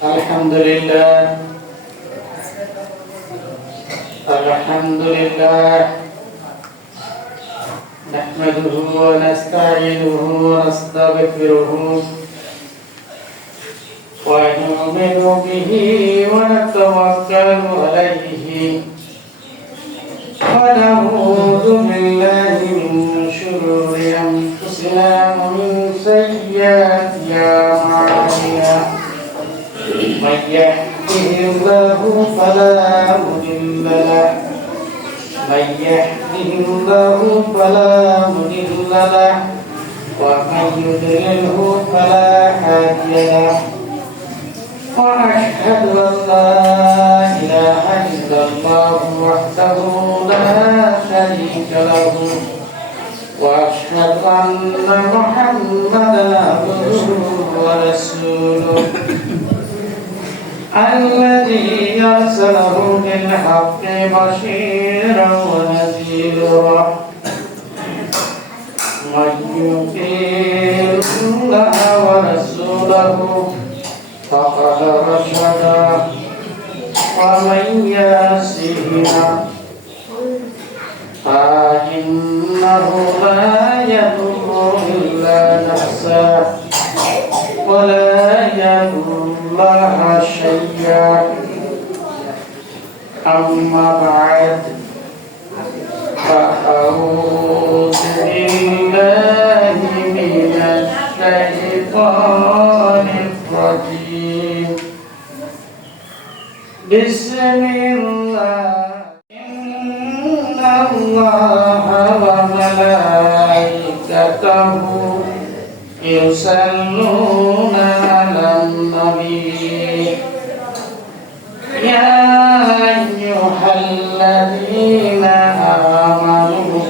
الحمد لله نحمده ونستعينه ونستغفره ونؤمن به ونتوكل عليه ونعوذ بالله من شرور أنفسنا ومن سيئات أعمالنا من يهده الله فلا مضل له ومن يضلله فلا هادي له وأشهد أن لا إله إلا الله وحده لا شريك له وأشهد أن محمدا عبده ورسوله الذي أرسله بالحق بشيرا ونذيرا من يطيع الله ورسوله فقد رشد ومن يعصهما فإنه لا يضر إلا نفسه ولا يضر الله شيئا أما بعد فأعوذ بالله من الشيطان الرجيم بسم الله إن الله وملائكته يصلون على النبي يا أيها الذين آمنوا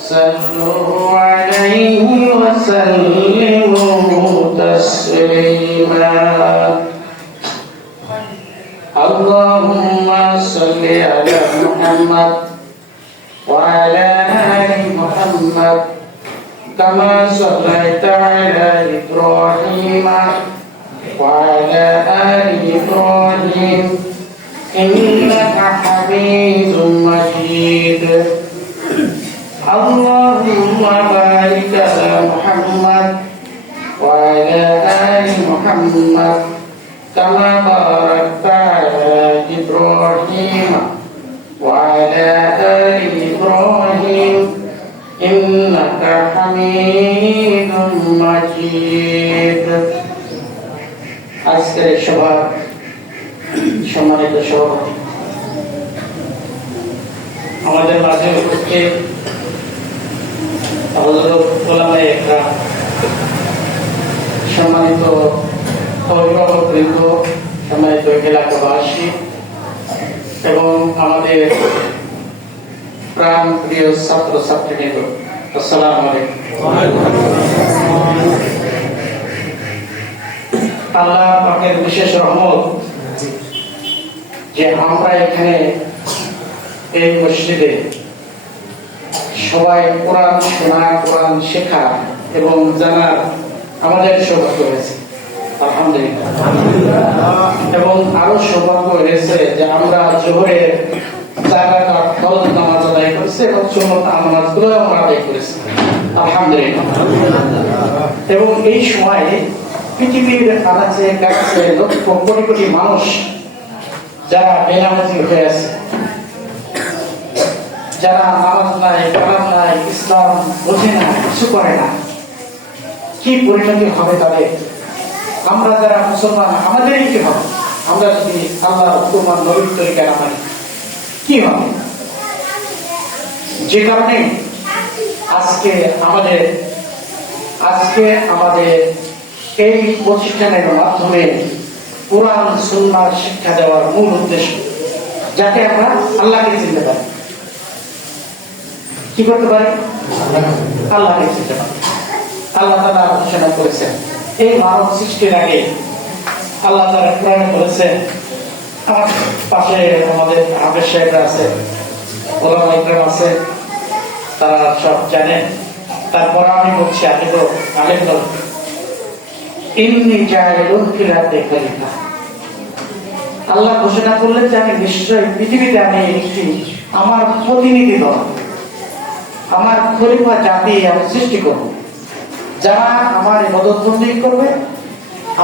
صلوا عليه وسلموا تسليما اللهم صل على محمد وعلى آل محمد كما صليت على إبراهيم وعلى آل إبراهيم إنك حميد مجيد اللهم بارك على محمد وعلى آل محمد كما باركت على إبراهيم وعلى آل إبراهيم إنك حميد مجيد আজকের সভার সম্মানিত সভাপতি আমাদের মাঝে উপস্থিত হযরত উলামায়ে ইকরাম সম্মানিত অভিভাবকবৃন্দ সম্মানিত এলাকাবাসী এবং আমাদের প্রাণ প্রিয় ছাত্র ছাত্রীবৃন্দ আসসালামু আলাইকুম। আল্লাহ পাকের বিশেষ রহমত যে আমরা এখানে এই মসজিদে সবাই কোরআন শোনা, কোরআন শেখা এবং জানার আমাদের সৌভাগ্য হয়েছে আলহামদুলিল্লাহ। এবং আরো সৌভাগ্য হয়েছে যে আমরা জোহরের ফরজ নামাজ আদায় করেছি এবং সুন্নত নামাজগুলো আমরা আদায় করেছি আলহামদুলিল্লাহ। এবং এই সময় পৃথিবীর আনাচে কাছে লক্ষ কোটি কোটি মানুষ যারা বেনামাজি হয়ে আছে, যারা নামাজ নাই, কালাম নাই, ইসলাম বোঝে না, কিছু করে না, কি পরিণতি হবে তাদের? আমরা যারা মুসলমান আমাদেরই কি হবে? আমরা যদি আল্লাহর হুকুম আর নবীর তরিকা না মানি কি হবে? যে কারণে আজকে আমাদের এই প্রতিষ্ঠানের মাধ্যমে কোরআন সুন্নাহ শিক্ষা দেওয়ার মূল উদ্দেশ্য যাতে আমরা আল্লাহকে চিনতে পারি। কি করতে পারি? আল্লাহকে চিনতে পারি। আল্লাহ তাআলা ঘোষণা করেছেন এই মানব সৃষ্টির আগে আল্লাহ তাআলা কোরআনে বলেছেন, আমার পাশে আমাদের হাফেজ সাহেবরা আছে, ওলামায়ে ইকরাম আছে, তারা সব জানেন। তারপর আমি বলছি, আমি তো আলেম নই, ইন্নী জাইলুন ফিল আরদি খলিফা। আল্লাহ ঘোষণা করলেন যে আমি নিশ্চয়ই পৃথিবীতে আমি একটি আমার প্রতিনিধি দল, আমার খলিফা জাতি আমি সৃষ্টি করব, যারা আমার ইবাদতবন্দি করবে,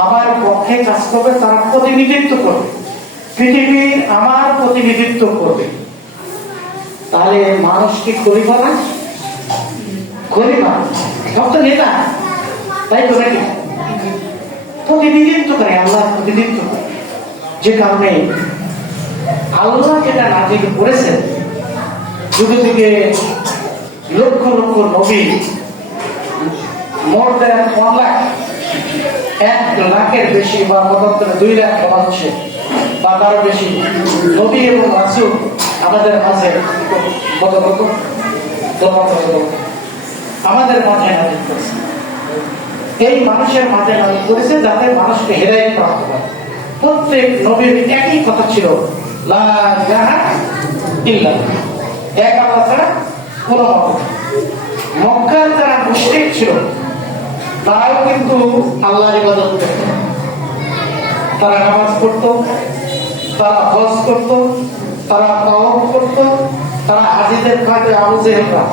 আমার পক্ষে কাজ করবে, তারা প্রতিনিধিত্ব করবে, পৃথিবীর আমার প্রতিনিধিত্ব করবে। তাহলে মানুষ কি খলিফা না? খলিফা সব তো নেতা, তাই তো নাকি? প্রতিনিধিত্ব করে, আল্লাহ প্রতিনিধিত্ব করে। যে কারণে আল্লাহ যেটা নাজিল করেছেন, যুগে যুগে লক্ষ লক্ষ নবী, মোর দেন 1 লাখ, 1 লাখের বেশি বা মতান্তরে 2 লাখ বলা হচ্ছে বা তারও বেশি নবী এবং রাসূল আমাদের মাঝে আমাদের মাঝে নাজিল করেছে। এই মানুষের মাঝে নাজিল করেছে যাতে মানুষকে হেদায়েত প্রাপ্ত হয়। প্রত্যেক নবীর একই কথা ছিল, লা ইলাহা ইল্লাল্লাহ, এক আল্লাহ ছাড়া কোনো মাবুদ নেই। মক্কার যারা মুশরিক ছিল তারাও কিন্তু আল্লাহর ইবাদত করত, তারা নামাজ পড়ত, তারা হজ করত, তারা তাওয়াফ করত, তারা হাজীদের খাতে আবু জেহেলরা,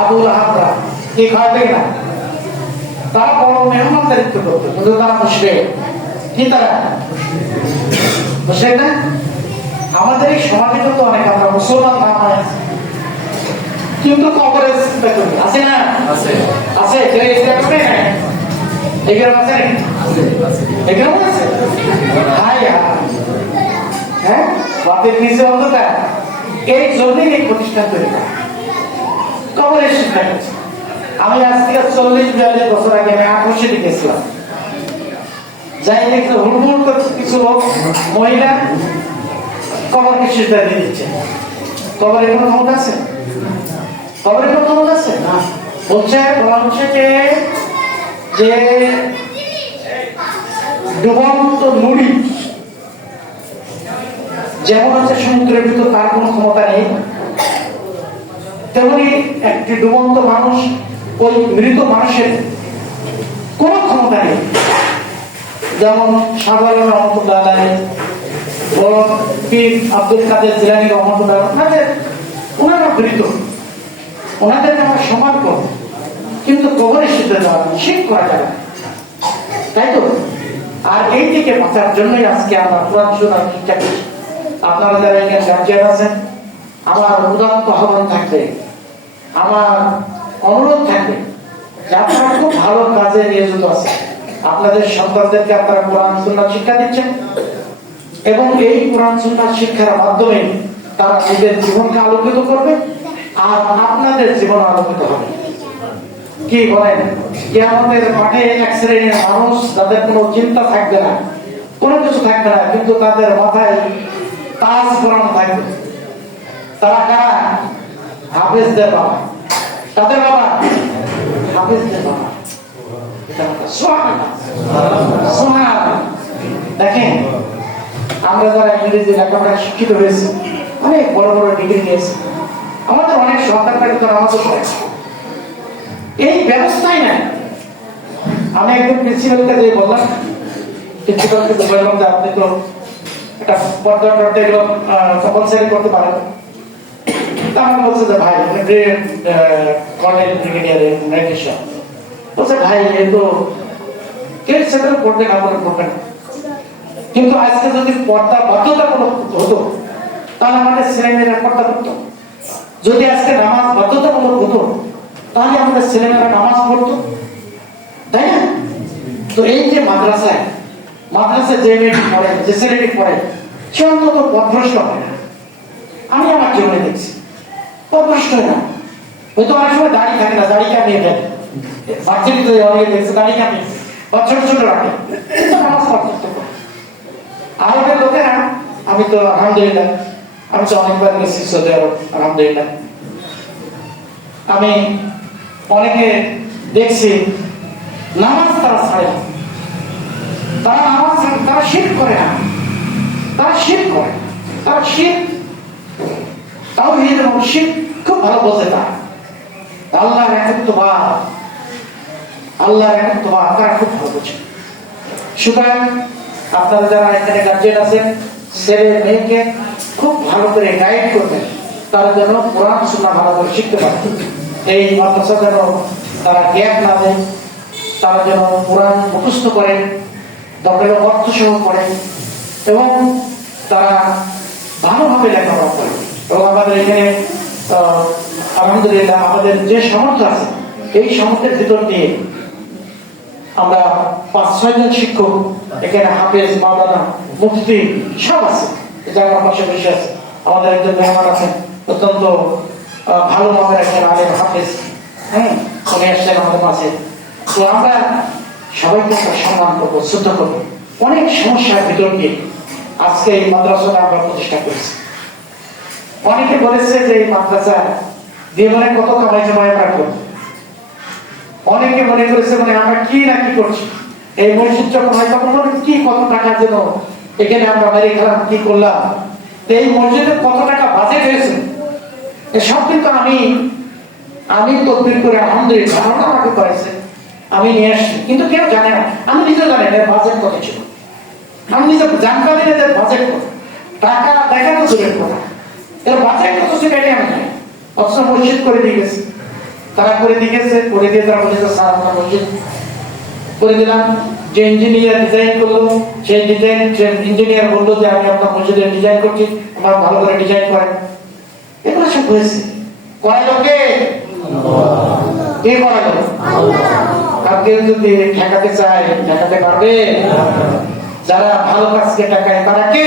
আবু লাহাবরা কি খাতে না, তারা বড় মেহমানদারিত্ব করত, কিন্তু তারা মুশরিক। কি তারা মুশরিক না? আমাদের এই সমাজে তো অনেক আমরা মুসলমান নাম হয়, কিন্তু কবরে চিন্তা করি আছে না? আছে আছে। এগুলো আছে এগুলো আছে। হ্যাঁ, বাপের নিচে অন্ধকার, এই জন্যই এই প্রতিষ্ঠান তৈরি করা, কবরের শিক্ষা করছে। আমি আজ থেকে 40-42 বছর আগে আমি আকর্ষণে গেছিলাম, যাই দেখলে হুড়মুড় করছে কিছু লোক, মহিলা কবরকে সিজদা দিয়ে দিচ্ছে। কবরে কোনো ক্ষমতা আছে? কবরে কোনো ক্ষমতা আছে না। বলা হচ্ছে যে ডুবন্ত নুড়ি যেমন আছে সমুদ্রের ভিতর, তার কোনো ক্ষমতা নেই, তেমনি একটি ডুবন্ত মানুষ, ওই মৃত মানুষের কোনো ক্ষমতা নেই। যেমন সাধারণ রহমতুল্লাহ আলাইহি, পীর আব্দুল কাদের জিলানী রহমতুল্লাহ, ওনারা মৃত, ওনাদেরকে আমরা সম্মান করব, কিন্তু কবরে সিদ্ধ দেওয়া শিরক করা যাবে, তাই তো? আর এই থেকে বাঁচার জন্যই আজকে আমরা কোরআন শোনার চেষ্টা করছি। আপনারা যারা এখানে গার্জিয়ান আছেন, আমার উদাত্ত আহ্বান থাকবে, আমার অনুরোধ থাকবে যে আপনারা খুব ভালো কাজে নিয়োজিত আছেন, আপনাদের সন্তানদেরকে আপনারা কোরআন সুন্নাহ শিক্ষা দিচ্ছেন, এবং এই কোরআন সুন্নাহ শিক্ষার মাধ্যমে তারা নিজের জীবনকে আলোকিত করবে আর আপনাদের জীবন আলোকিত হবে। কি বলেন? কিয়ামতের মাঠে এক শ্রেণীর মানুষ, যাদের কোনো চিন্তা থাকবে না, কোনো কিছু থাকবে না, কিন্তু তাদের মাথায় তাজ পরানো থাকবে। তারা কারা? হাফেজদের বাবা। তাদের বাবা হাফেজদের বাবা। দেখেন, আমরা যারা ইংরেজি লেখাপড়ায় শিক্ষিত হয়েছি, অনেক বড় বড় ডিগ্রি নিয়েছি, আমাদের অনেক সন্তানরা কিন্তু নামাজও পড়ে, এই ব্যবস্থাই নাই। আমি একজন প্রিন্সিপালকে যে বললাম, প্রিন্সিপালকে বললাম যে আপনি তো একটা পর্দা এগুলো কম্পালসারি করতে পারেন। তা আমাকে বলছে যে ভাই, কর্নেল ব্রিগেডিয়ারের নির্দেশন বলছে, ভাই এ তো কেউ সেখানে পড়তে না পড়ে পড়বে না, কিন্তু আজকে যদি পর্দা বাধ্যতামূলক হতো তাহলে আমাদের ছেলেমেয়েরা পর্দা করতো। যদি আজকে নামাজ বাধ্যতামূলক হতো তাহলে আমাদের ছেলেমেয়েরা নামাজ পড়তো, তাই না? তো এই যে মাদ্রাসায় যে মেয়েটি পড়ে, যে ছেলেটি পড়ে, সে অন্তত পথভ্রষ্ট হয় না। আমি আমার জীবনে দেখছি পথভ্রষ্ট হয় না। হয়তো অনেক সময় দাড়ি থাকে না, দাড়ি কামিয়ে দেয়, বাচ্চাটি অনেকে দেখছে দাড়ি কামিয়ে বা ছোট ছোট রাখে, কিন্তু নামাজ পড়তে পারে। আরবের লোকেরা, আমি তো আলহামদুলিল্লাহ, আমি তো অনেকবার গেছি সৌদি আরব, আলহামদুলিল্লাহ, আমি অনেকে দেখছি নামাজ তারা ছাড়ে না, তারা নামাজ ছাড়ে, তারা শিরক করে না, তারা শিরক করে, তারা শিরক তাওহীদ এবং শিরক খুব ভালো বোঝে। আল্লাহর একত্ববাদ তারা খুব ভালো বোঝে। সুতরাং আপনারা যারা এখানে গার্জিয়ান আছেন, ছেলে মেয়েকে খুব ভালো করে গাইড করবেন, তারা যেন কোরআন সুন্নাহ ভালো করে শিখতে পারে। এই মাদ্রাসা যেন তারা গ্যাপ না দেয়, তারা যেন কোরআন মুখস্থ করেন, দরকারে অর্থ সহ করেন এবং তারা ভালোভাবে লেখাপড়া করে। এবং আমাদের এখানে আলহামদুলিল্লাহ আমাদের যে সামর্থ্য আছে, এই সামর্থ্যের ভিতর দিয়ে আমরা 5-6 জন শিক্ষক এখানে হাফেজ, মাওলানা, মুফতি সব আছে। এটা আমার পাশে বসে আছে। আমাদের একজন মেহমান আছেন, অত্যন্ত ভালো মাপের একজন আলেম হাফেজ, উনি আসছেন আমাদের মাঝে। তো আমরা সবাইকে সম্মান করবো, শ্রদ্ধা করবো। অনেক সমস্যার ভিতর দিয়ে আজকে এই মাদ্রাসাটা আমরা প্রতিষ্ঠা করেছি। অনেকে বলেছে যে এই মাদ্রাসা দিয়ে মানে কত কামাই জমায় রাখবো। অনেকে মনে করেছে মানে আমরা কি না কি করছি। এই মসজিদ যখন হয় তখন কি কত টাকা যেন এখানে আমরা মেরে খেলাম, কি করলাম। এই মসজিদে কত টাকা বাজেট হয়েছে এসব কিন্তু আমি তদবির করে আলহামদুলিল্লাহ ধারণা আমাকে করেছে, আমি নিয়ে আসছি। কিন্তু কেউ জানে না, আমি নিজে জানি না বাজেট কত ছিল। আমি নিজে জানকারি না যে বাজেট কত, টাকা দেখা তো দূরের কথা, এর বাজেট কত ছিল এটা আমি জানি। অথচ মসজিদ করে দিয়ে গেছে, তারা করে দিয়ে গেছে, করে দিয়ে তারা বলেছে স্যার আমরা মসজিদ করে দিলাম। যে ইঞ্জিনিয়ার ডিজাইন করলো, সেই ইঞ্জিনিয়ার বললো যে আমি আপনার মসজিদের ডিজাইন করছি, আমার ভালো করে ডিজাইন করেন। এগুলো সব হয়েছে। করাইলো কে? কে করাইলো? কাউকে যদি ঠেকাতে চায় ঠেকাতে পারবে? যারা ভালো কাজকে ঠেকায় তারা কে?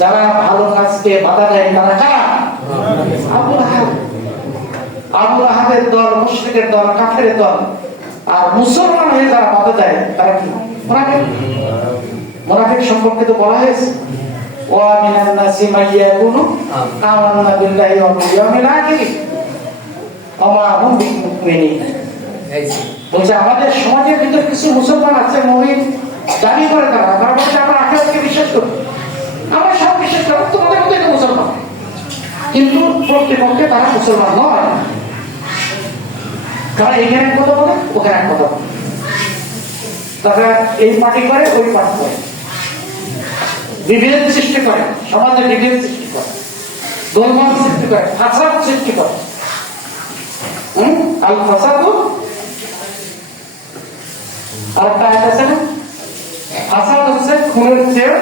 যারা ভালো কাজকে বাধা দেয় তারা কারা? আবুল আহাব। আবুল আহাবের দল, মুশরিকের দল, কাফেরের দল। আর মুসলমান হয়ে যারা বাধা দেয় তারা কি? মুনাফিক। মুনাফিক সম্পর্কে তো বলা হয়েছে ওয়া মিনান নাসি মাইয়াকুনু আমান্না বিল্লাহি ওয়া বিল ইয়াউমিল আখির ওয়া মা হুম বিমুমিনিন। বলছে আমাদের সমাজের ভিতর কিছু মুসলমান আছে, মুমিন দাবি করে, তারা বলছে আমরা আখিরাতকে বিশ্বাস করি, আমরা সব বিশ্বাস করি, তোমাদের মধ্যে তো মুসলমান, কিন্তু প্রকৃতপক্ষে তারা মুসলমান নয়। কারণ এখানে কথা বলে ওখানে কথা বলে, তারা এই পার্টি করে ওই পার্টি করে, বিভেদ সৃষ্টি করে, সমাজে বিভেদ সৃষ্টি করে, গোলমাল সৃষ্টি করে, ফাসাদ সৃষ্টি করে। আল ফাসাদু আরেকটা আয়াত আছে না, ফাসাদ হচ্ছে খুনের চেয়ে,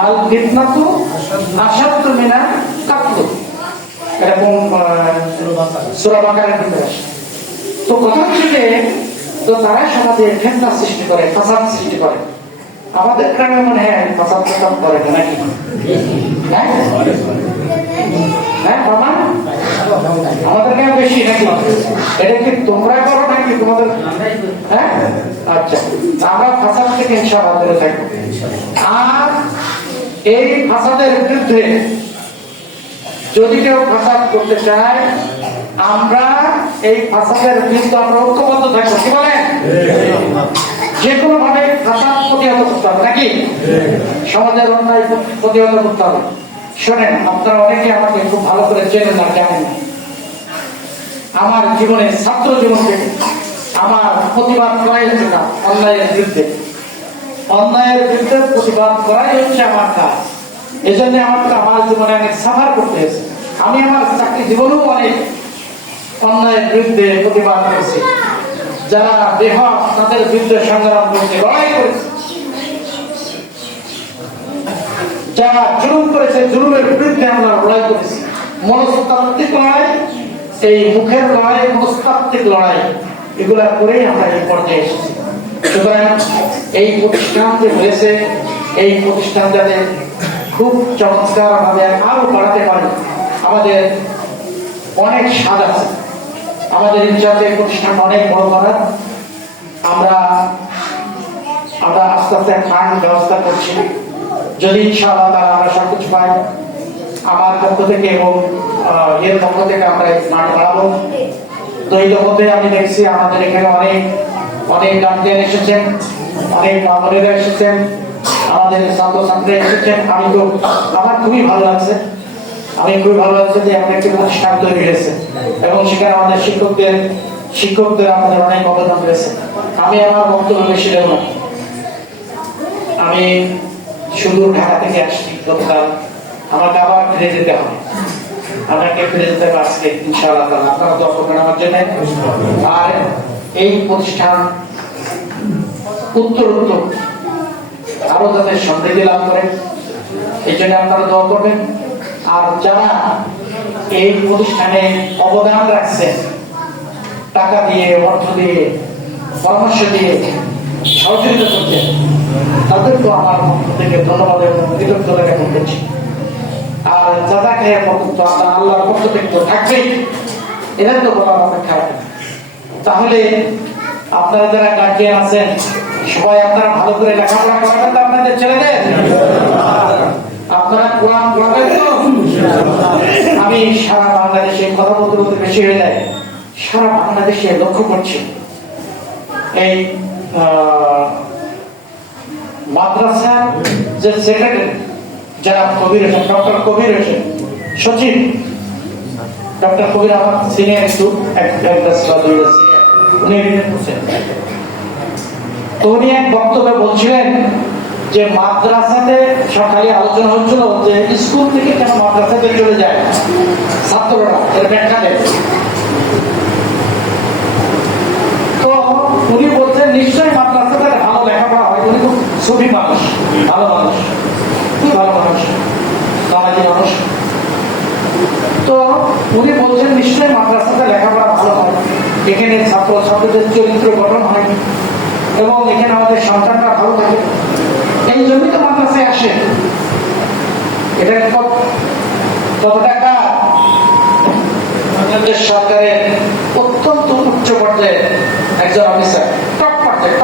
আল ফিতনাতু আশাদ্দু মিনাল কাতল, এরকম সূরা বাকারার ভিতরে আসে। তো কথা হচ্ছে তো তারা সমাজে ফিতনা সৃষ্টি করে, ফাসাদ সৃষ্টি করে। আমাদের গ্রামে মনে হয় ফাসাদ করে নাকি? হ্যাঁ বাবা, আমাদের গ্রামে বেশি নাকি? এটা কি তোমরা করো নাকি তোমাদের? হ্যাঁ, আচ্ছা, আমরা ফাসাদ থেকে ইনশাআল্লাহ দূরে থাকবো। আর এই ফাসাদের বিরুদ্ধে যদি কেউ ফাসাদ করতে চায়, আমরা এই ফাসাদের বিরুদ্ধে আমরা ঐক্যবদ্ধ থাকবো। কি বলেন? যে কোনো ভাবে ফাসাদ প্রতিহত করতে হবে নাকি? সমাজের অন্যায় প্রতিহত করতে হবে। শোনেন, আপনারা অনেকে আমাকে খুব ভালো করে চেনেন না, জানেন। আমার জীবনে, ছাত্র জীবন থেকে আমার প্রতিবাদ করাই হচ্ছে না অন্যায়ের বিরুদ্ধে। অন্যায়ের বিরুদ্ধে প্রতিবাদ করাই হচ্ছে আমার কাজ। এই জন্য আমার জীবনে অনেক সাফার করতে হয়েছে। আমি আমার চাকরি জীবনেও অনেক অন্যায়ের বিরুদ্ধে প্রতিবাদ করেছি। যারা বেহক তাদের বিরুদ্ধে সংগ্রাম করেছে, লড়াই করেছে। যারা জুলুম করেছে, জুলুমের বিরুদ্ধে আমরা লড়াই করেছি। মনস্তাত্ত্বিক লড়াই, এই মুখের লড়াই, মনস্তাত্ত্বিক লড়াই, এগুলা করেই আমরা এই পর্যায়ে এসেছি। সুতরাং এই প্রতিষ্ঠান যে হয়েছে, এই প্রতিষ্ঠান যাতে খুব চমৎকার ভাবে আরো বাড়াতে পারে, আমাদের অনেক স্বাদ আছে। আমাদের ইচ্ছাতে প্রতিষ্ঠান অনেক বড় করার। আমরা আস্তে আস্তে ফান্ড ব্যবস্থা করছি। যদি ইনশাআল্লাহ তারা আমরা সবকিছু পাই, আমার পক্ষ থেকে এবং এর পক্ষ থেকে আমরা মাঠ বাড়াবো। তো এই মধ্যে আমি দেখছি আমাদের এখানে অনেক গার্জিয়ান এসেছেন, অনেক মামুনেরা এসেছেন, আমাদের ছাত্রছাত্রীরা এসেছেন। আমার খুবই ভালো লাগছে। আমি খুবই ভালো লাগছে যে এমন একটি প্রতিষ্ঠান তৈরি হয়েছে এবং সেখানে আমাদের শিক্ষকদের আমাদের অনেক অবদান রয়েছে। আমি আমার বক্তব্য বেশি দেব না। আমি শুধু ঢাকা থেকে আসছি, গতকাল আমাকে আবার ফিরে যেতে হবে। আমাকে ফিরে যেতে হবে আজকে ইনশাআল্লাহ। আপনারা দোয়া করবেন আমার জন্য। আর এই প্রতিষ্ঠান উত্তর আরো যাতে সমৃদ্ধি লাভ করে, এই জন্য আপনারা দোয়া করবেন। আর যারা এই প্রতিষ্ঠানে অবদান রাখছেন, টাকা দিয়ে, অর্থ দিয়ে, পরামর্শ দিয়ে সহযোগিতা করছেন, তাদেরকে আমার পক্ষ থেকে ধন্যবাদ এবং কৃতজ্ঞতা জ্ঞাপন করছি। আর যারা খেয়ে পর্যন্ত আপনার আল্লাহর পক্ষ থেকে তো থাকবেই, এরা তো বলার অপেক্ষা রাখেন। তাহলে আপনারা যারা গার্জিয়ান আছেন, সবাই আপনারা ভালো করে লেখাপড়া করাবেন তো আপনাদের ছেলেদের? আপনারা কোরআন পড়াবেন তো? আমি সারা বাংলাদেশে কথা বলতে বলতে বেশি হয়ে যায়, সারা বাংলাদেশে লক্ষ্য করছি এই মাদ্রাসার যে সেক্রেটারি যারা কবির হোসেন, ডক্টর কবির হোসেন সচিব, ডক্টর কবির আমার সিনিয়র একটু উনি এক বক্তব্যে বলছিলেন যে মাদ্রাসাতে সকালে আলোচনা হচ্ছিল যে স্কুল থেকে কেন মাদ্রাসাতে চলে যায় ছাত্ররা, এর ব্যাখ্যা দেন। তো উনি বলছেন নিশ্চয়ই মাদ্রাসাতে ভালো লেখাপড়া হয়। উনি খুব সুফি মানুষ, ভালো মানুষ, খুব ভালো মানুষ, সমাজী মানুষ। তো উনি বলছেন নিশ্চয়ই মাদ্রাসাতে লেখাপড়া ভালো হয়, এখানে ছাত্র ছাত্রীদের চরিত্র গঠন হয় এবং এখানে আমাদের সন্তানরা ভালো থাকে, এই জন্যই তো মাদ্রাসায় আসে। এটা কত টাকা? বাংলাদেশ সরকারের অত্যন্ত উচ্চ পর্যায়ে একজন অফিসার, টপ পর্যায়ে,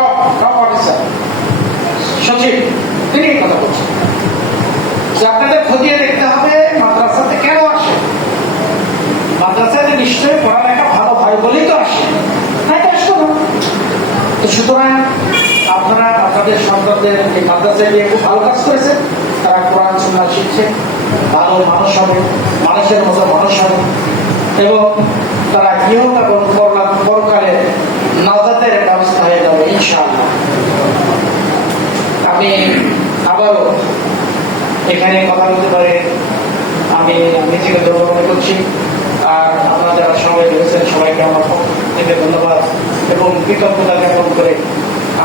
টপ অফিসার, সচিব, তিনি এই কথা বলছেন যে আপনাদের খতিয়ে দেখতে হবে মাদ্রাসাতে কেন আসে। মাদ্রাসাতে নিশ্চয়ই পড়ালেখা ভালো হয় বলেই তো আসে, তাই তো আসতো না। তো সুতরাং আপনারা আপনাদের সন্তানদের এই মাদ্রাসায় নিয়ে খুব ভালো কাজ করেছেন। তারা কোরআন সুন্নাহ শিখছে, ভালো মানুষ হবে, মানুষের মতো মানুষ হবে এবং তারা ইহক এবং পরকালে নাজাতের ব্যবস্থা হয়ে যাবে ইনশাআল্লাহ। আমি আবারও এখানে কথা বলতে পারে আমি নিজেকে গর্ব করছি। আর আপনারা যারা সবাই রয়েছেন সবাইকে আমার পক্ষ থেকে ধন্যবাদ এবং কৃতজ্ঞতা জ্ঞাপন করে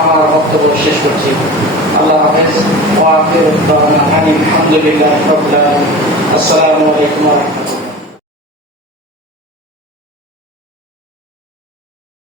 আমার বক্তব্য শেষ করছি। আল্লাহ হাফেজ। ওয়া আখিরু দাওয়ানা আনিল হামদুলিল্লাহি রাব্বিল আলামিন। আসসালামু আলাইকুম ওয়া রাহমাতুল্লাহ।